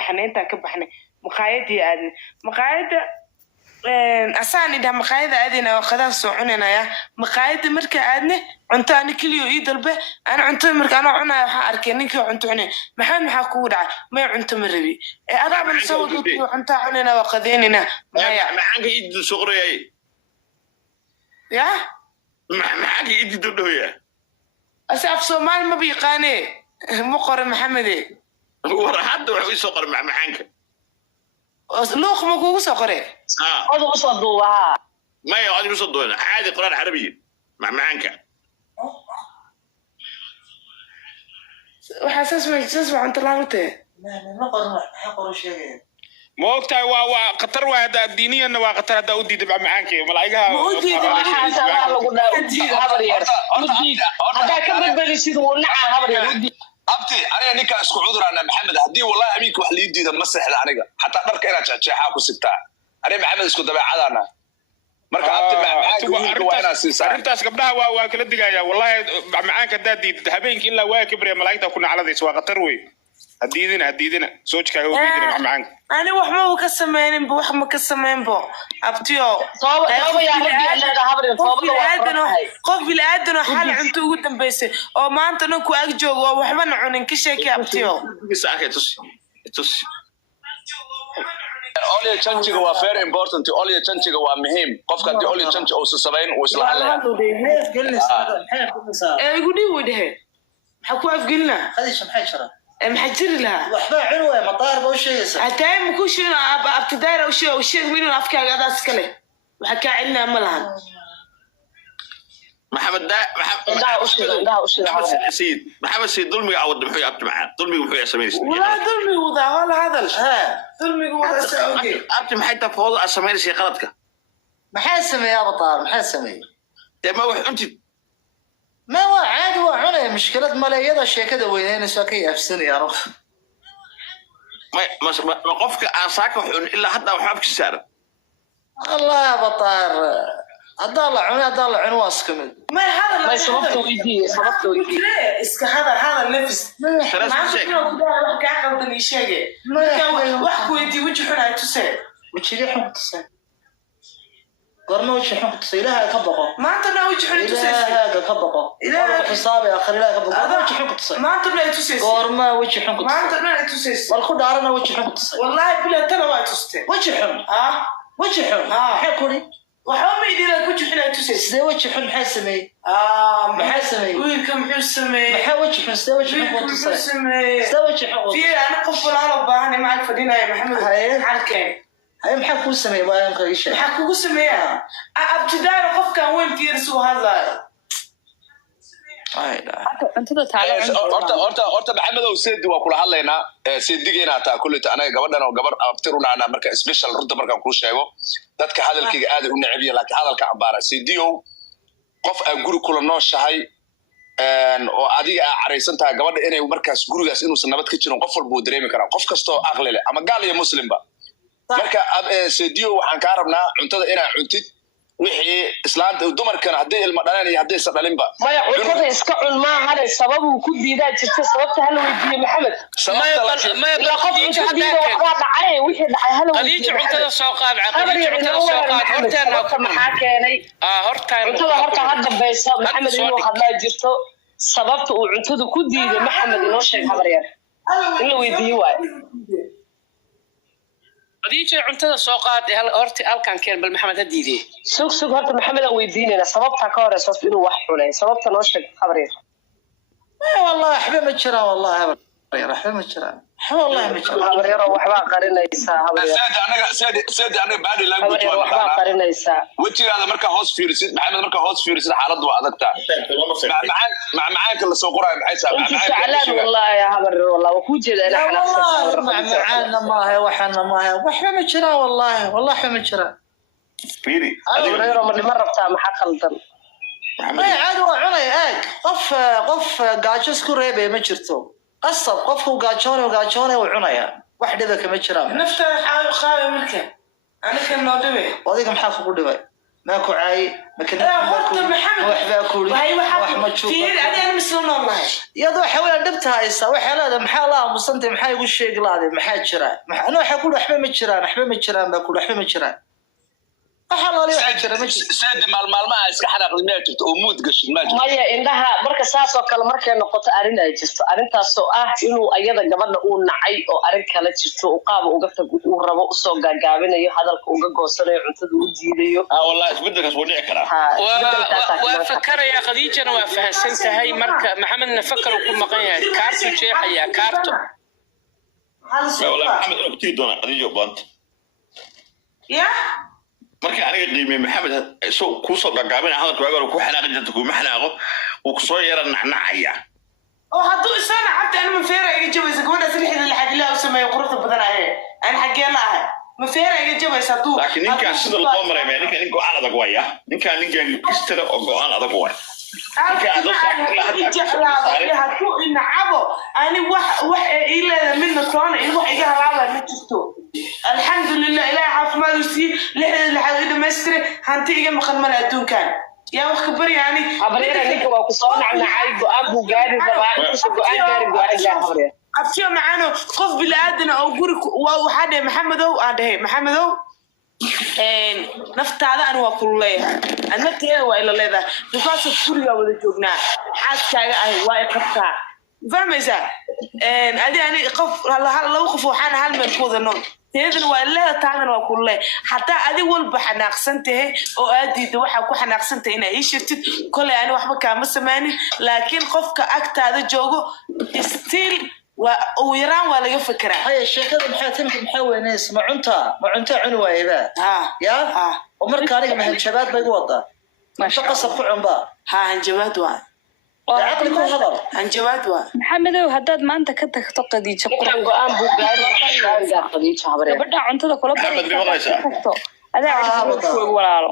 baxnay intaan ka baxnay maqaayadii aadnay maqaayada asaan idhaa maqaayada aadayna waa qadaan soo cunanaya maqaayada markaa aadne cunto ani keliyo ii dalbe ana cuntada marka anoo cunaya waxaan arkay ninkii cunto cunay maxaa kugu dhacay may cunto ma rabi adaaban soo waduu cuntaa cunayna waa qadeynayna maya maxaanka iddu soo qorayay ya maxaanka iddu dhoya asaaf Soomaali ma biiqaane ma qore maxamede war hadda wuxuu soo qoray maxaanka لوخ ما كوكو سقري هذا وصل دوها ما يقعد وصل دوها عادي قرآن عربي معانك وحساس عن طلعته ما قرر شيء ما وقتها قطر واحد دينيا إنه قطر هذا ودي تبع معانك ملاقيها ودي هذا كم بلشيد ونعم هبري ودي abti aniga ninka isku cudurana maxamed hadii wallahi amiinka wax lii diida ma saxda aniga hatta dharka ina jeexaa ku sibtaa aniga maxamed isku dabeecadana marka abti maxamed waa ina siisaa arintaas gabdhaha waa kala digaya wallahi macaanka daadiida habeenkii ilaa waa kibriya malaa'igta ku nacladayso waa qatar weey hadiidina soojka oo diidina macaanka ani wax ma ka sameeynin wax ma ka sameeyn bo abtiyo tooba ya rabbi alla habrin qof bil aadano xal cunto ugu dambeysay oo maanta ku ag joogo waxba cunin ka sheekay abtiyo tus Olya chanchiga waa very important olya chanchiga waa muhiim qofka hadii olya chanchi oo sameyn oo isla hadlaya igu dhii wadahe maxaa ku afgelina khadish maxay jira محجر لها وحبا عنوة مطار بوشيس حتى مكوشين ابتدائي او شيء من افكار هذا اسكله وحكى عنا ملها محمد دا سيد محمد سيد ظلمي عوض محوي ابت معاه ظلمي محوي سمير ولا ظلمي وذا ولا هذا ظلمي وذا سعودي ابت محي تفوض سمير شي غلطك محاسمه يا بطال محاسمه ما وح انت ما هو عادي وعنا مشكلة ملايين الشيء كذا وين ساكي أفسني يا رب ما قفك أنصاك إلا حتى وحبك السعر الله يا بطار هذا عنواس كمل ما هذا ما سببته ويدي اسك هذا النفس ما كان شيء وحكوا يدي وجه حنا تسال وجه حنا تسال قرنا وجه حنا تسال لها كبقة ما انت لا وجه حنا تسال هذا كبقة إلى حسابي آخر لا كبقة هذا وجه حنا تسال ما انت لا تسال قرنا وجه حنا ما انت لا تسال والخد عرنا وجه حنا تسال والله بلا ترى ما تسال وجه حنا وجه حنا حكوني وحوم يدي لك وجه حنا تسال سدي وجه حنا محسمي محسمي ويلكم حسمي وجه حنا سدي وجه حنا تسال سدي وجه حنا في انا قفل على باهني مع الفدينه يا محمد حالك هاي محا كو سمي وايان قريشه محا كو سميها ابتداء قف كان وين تيرسو هذا لا انت تعال horta maxamed oo seedi waa kula hadlaynaa seedigeena taa kulli anaga gabadhan oo gabar abtirunana marka special runta marka ku sheego dadka hadalkiga aad u nacibiya laakiin hadalka ambaara seediyo qof ay guri kula nooshahay oo adiga careysan tahay gabadha inay markaas gurigaas inuu nabad ka jiro qof walba uu dareemi kara qof kasto aqli leh ama gaal iyo muslimba marka seediyo waxaan ka rabnaa cuntada inaa cuntid wixii islaanta dumarkana hadii ilma dhaleen iyo hadii sa dhalinba maya cuntada iska cun ma hada sabab uu ku diidaa jirta sababta hal weydiiyo maxamed ما qof diido waxa dhacay wixii dhacay hal qaliij cuntada soo qaad hortaan maxaa keenay horta hadda baysa maxamed inuu hadlaa jirto sababta uu cuntada ku diiday maxamed inoo sheeg habar yar in la weydiiyo waay adiga cuntada soo qaad horta halkan keen bal maxamed hadiide sug horta maxamed aan weydiinayna sababta ka horeyso inuu wax xulay sababta noo sheeg habriir والله حبيب الشرا والله حبيب الشرا والله ما شاء الله habriir waxba qarinaysa habriir seedi anaga body language waxba qarinaysa wajigaada marka hoos fiirisid maxamed marka hoos fiirisid xaaladdu waa adagta macaanka la soo qorayo maxay tahay wallahi ya habriir wallahi ku jeeda ila xanaaqsan معنا ما هي وحنا ما هي وحنا ما شرا والله حبيب الشرا فيري habriir ma rabtaa maxaa qaldan ما عاد وعلي قف قاجس كوريبي ما جرتو قصب قفكو قاجوني وعنايا وحده كما جرا نفتا خاوي مركه انا كان نودبي وديك محاق كو دبي ماكو عاي ما كنت horta maxamed waxbaa ku waxay wax waxa ma joogo fiir adiga misla noolahay iyadoo xawla dhabta haysa waxa leeda maxaa la aamusantay maxay ugu sheegi lahaday maxaa jira ana waxa ku waxba ma jiraan ba ku waxba ma jiraan waxa la leeyahay jira ma jiro سيد maalmaha iska xanaaqday ma jirto oo mood gashin ma jirto maya indhaha marka saas oo kale markay noqoto arrin ay jirto arrintaas oo ah inuu ayada gabadha uu nacay oo arrin kale jirto uu qaab uga tag uu rabo u soo gaagaabinayo hadalka uga goosanayo cuntada u diidayo wallahi isbeddelkaas wuu dhici karaa waa fakaraya khadiijana waa fahansan tahay marka maxamedna fakar uu ku maqan yahay kaartu jeexaya kaarto wallahi maxamed oo tii doona khadiijo banta ya markii aniga qiimay maxamed soo ku soo gaagaabin hadalka waaga ku xanaaqi jirta ku maxnaaqo uu ku soo yara nacnacaya oo hadduu isana cabta ana ma feera iga jabaysa gabadha silixda lixad ilaa u sameeyo quruxda badan ahe aan xagee la ahay ma feera iga jabaysa hadduu laakiin ninkaan sida loo maray ninkaan go'aan adag waya ninkaan kistara oo go'aan adag waya hadduu inacabo ani wax ii leeda midna toona in wax iga halaaba ma jirto alxamdulilah ilaahay caafimaad u sii lixda lixaad i dhamaystire hanti iga maqan male adduunkan yaa wax ka barya ani habaryara ninka waa ku soo nacnacay go'aan buu gaari rabaa intuusa go'aan gaari habarya abtiyo macaano qof bilaadan oo guri waxaa dhahay maxamedow aan dhahay maxamedow naftaada ani waa kulu leeyahay nafteeda waa ila leedahay because gurigaa wada joognaa xaaskaaga ahay waa i qabtaa fahmaysaa ani qof laba qof waxaana hal meel ku wada nool teedana waa ileeda taadana waa kulu leeyahay hataa adi walba xanaaqsan tahay oo aad diida waxaa ku xanaaqsan tahay inaa ii shirtid koley ani waxba kaama samaanin laakiin qofka agtaada joogo still ugu yaraan waa laga fekeraa haya sheekada maxaa timid maxaa weynays ma cunta cuni waayba ya oo marka aniga mahanjabaad bay u wadaa ma qasab ku cunba hanjabaad waa عقلي كل هذا hanjabaad waa maxamedow haddaad maanta ka tagto qadiijo ninkan go'aan buu gaari qadiijo habarya gabadha cuntada kula barayso adaa joog walaalo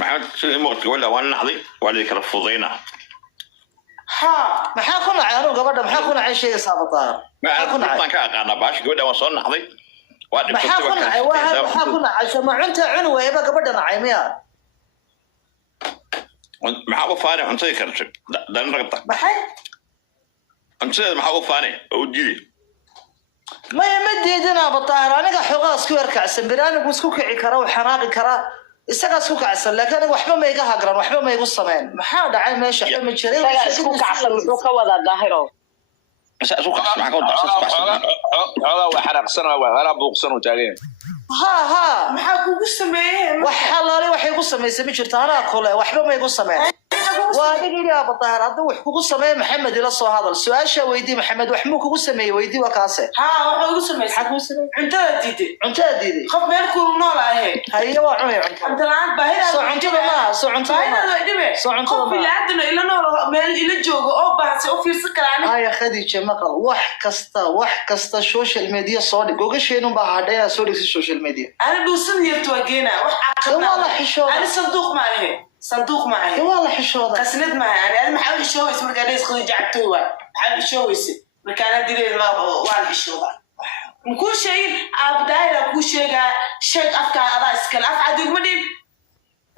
maxamed sidii muuqato wala waan nacday wala kala fudayna maxaa ku nacay anigu gabadha maxaa ku nacay sheega saabataar maxaa ku nacay ka aqaana baash gabadha waan soo nacday waa dhibtay maxaa ku nacay maxaa ku nacay ma cunta cuni waayba gabadha nacay miya maxaa u faanay cuntada kartay dan ragta maxay cuntada maxaa u faanay oo diiday ma diidina bataar aniga xogaa isku yarkacsan biraanigu isku kici kara oo xanaaqi kara isaga isku kacsan laakiin waxba ma iga hagran waxba ma igu sameyn maxaa dhacay meesha ma jiray isaga isku kacsan muxuu ka wadaa daahiro isku kacsan maxaa ka wadaa xogaa waa xanaaqsan waa buuqsan oo taagan maxaa kugu sameeyay waxa laali waxay ku sameysay ma jirto anaa kule waxba ma igu sameyn waa dhigay bataar hadda wax kugu sameey maxamed ila soo hadal su'aasha weydii maxamed wax muu kugu sameeyay weydii waa kaase waxa ugu sameeyay cuntada diiday qof meel ku nool ahay hayo waa cunay cuntalaan baahida soo cuntada ma soo cuntada bilaadna ila nool meel ila joogo oo baahsan oo fiirsan karaan haya khadiija maqal wax kasta social media soo dhig gogasheenu baa hadheeya soo dhigsi social media ana dhuusan yarto wageena wax aqalna wala xishooda ana sanduuq ma ahay صندوق معي والله حشوده قسند معي انا ما حاول شويس مركا ليس خذي جعتوها حاول شويس مركا انا ديري وال حشوده كل شيء ابدايره كل شيء افكار هذا اسكن افعد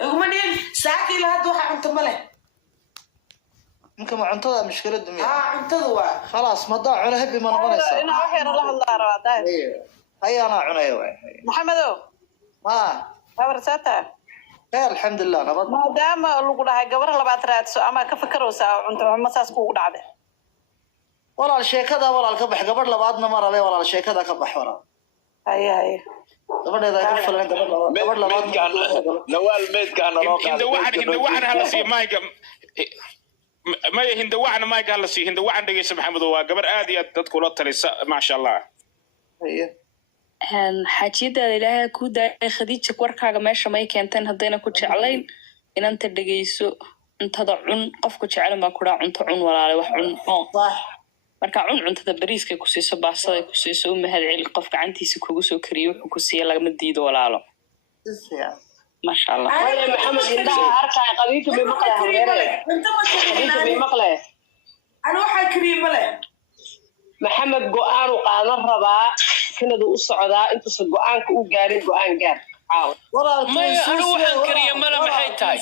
يقمدين ساعتي لهاد waxa cunto male ninka ma cuntada mushkilad dumi cuntada waa خلاص ما ضاع على هبي ما نقنيسا ina wax yar la hadlaa rabaa daay هيا انا cunay way maxamedow habarsata خير الحمد لله نبض maadaama lagu dhahay gabar labaad raadso ama ka fakaraysaa cunto xumo saas kuugu dhacday walaal sheekada walaal ka bax gabar labaadna ma rabay walaal sheekada ka bax walaal haye gabadheeda ka filan gabar labaad nawaal meedkaan loo qaaday hinda waxan hala sii mayga maya hinda waxan mayga hala sii hinda waxan dhageysa maxamed waa gabar aad iyo dad kula talisa ma sha Allah xaajiyadaada ilaahay ku daayay khadiija warkaaga meesha may keenteen haddayna ku jeclayn inanta dhegeyso cuntada cun qofku jeclan baa kudhaa cunto cun walaale wax cun marka cuntada bariiskay ku siiso baastaday ku siiso u mahad celi qof gacantiisa kugu soo kariyo wuxuu ku siiya lagama diido walaalo maasha allah maxamed indhaha arkaya qadiintu bay maqlay habeere qadiintu bay maqlay ana waxaa kariye male maxamed go'aan u qaadan rabaa kanada u socdaa intuusan go'aanka u gaarin go'aan gaar maya anigu waxaan kariya male maxay tahay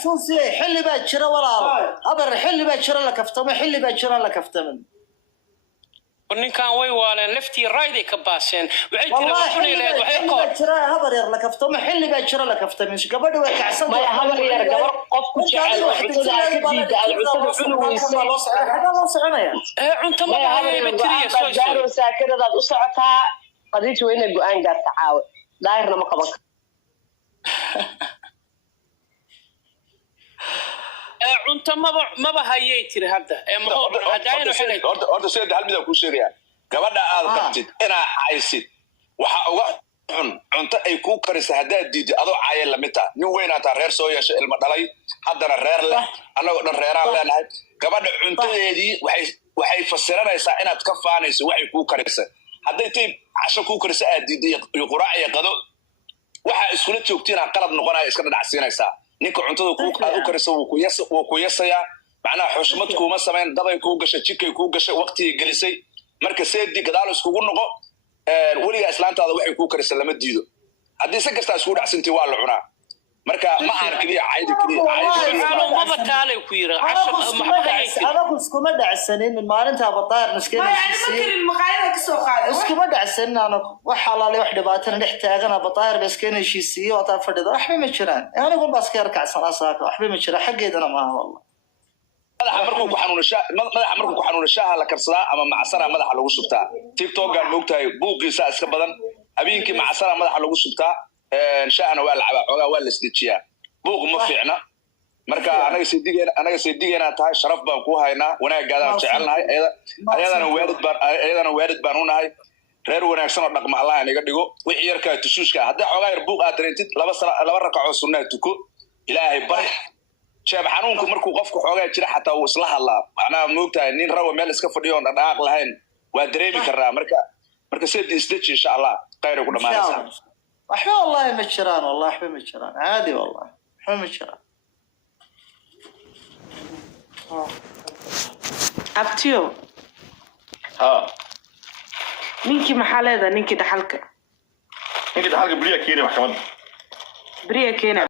xilli baa jira walaal habar xilli baa jira la kaftamo xilli baa jira la kaftamin ninkan way waaleen leftii right ay ka baaseen waxay jireen waxay leeyahay waxay qoor jira habar yar la kaftamo xilli baa jira la kaftamin gabadhu way kacsan maya habar yar gabar qof ku jecel oo cuntada ka diida cuntada cuni weysay loo soconaya cunto ma hayay batiriya soo gaaro saakiradaad u socotaa qadiij weyna go'aan gaarta caawa daahirna ma qaban cunto maba hayay tiri hadda hadaayna waxay horta sida hal mid aan ku sheegaya gabadha aad qabtid inaa caysid waxa uga xun cunto ay ku karisa haddaad diido adoo caayay lamid taha nin weynaataa reer soo yeeshay ilmo dhalay haddana reer leh annagoo dhan reeraan leenahay gabadha cuntadeedii waxay fasiranaysaa inaad ka faanayso waxay kuu karisa hadday tay casho kuu karisa aad diiday iyo quraac iyo qado waxaa iskula joogtiin aan qalad noqonaya iska dhadhacsiinaysaa ninka cuntada u karisa wuu ku yasayaa macnaha xushmad kuuma samayn dabay kuu gashay jikay kuu gashay waqtigay gelisay marka seedii gadaal iskugu noqo weligaa islaantaada waxay kuu karisa lama diido haddii si kastaa iskugu dhacsantii waa la cunaa marka ma aan keliya caydi maba taalay ku yira anagu iskuma dhacsanin maalintaa bataar iskuma dhacsanin anagu wax alaale wax dhibaatana dhex taagana bataar ba iskeen heshiisiiyo wataa fadhida waxba ma jiraan anigu baa iska yarkacsanaa saaka waxba ma jira xaggeedana maaha wallah madaxa markuu ku xanuuno shaaha la karsadaa ama macsara madaxa lagu shubtaa tiktokan moogtahay buuqiisaa iska badan habeenkii macsara madaxa lagu shubtaa shaahna waa la cabaa xoogaa waa la isdejiyaa buuq ma fiicna marka anaga saydigeena tahay sharaf baan kuu haynaa wanaagaadaan jecelnahay ayadana waalid baan u nahay reer wanaagsan oo dhaqma allah inaga dhigo wixii yarkaa tushuushka hadday xoogaa yar buuq aad dareentid laba rakacoo sunnaa tuko ilaahay bari sheeb xanuunku markuu qofku xoogaa jira xataa wuu isla hadlaa macnaha moogtahay nin rawa meel iska fadhiyo oon dhaqaaq lahayn waa dareemi karnaa marka saydi isdeji insha allah khayr ku dhamaanaysaa waxba wallahi ma jiraan wallahi waxba ma jiraan caadi wallahi waxba ma jiraan abtiyo ninkii maxaa leedahay ninkii dhaxalka beriya keena maxkamadda beriya keena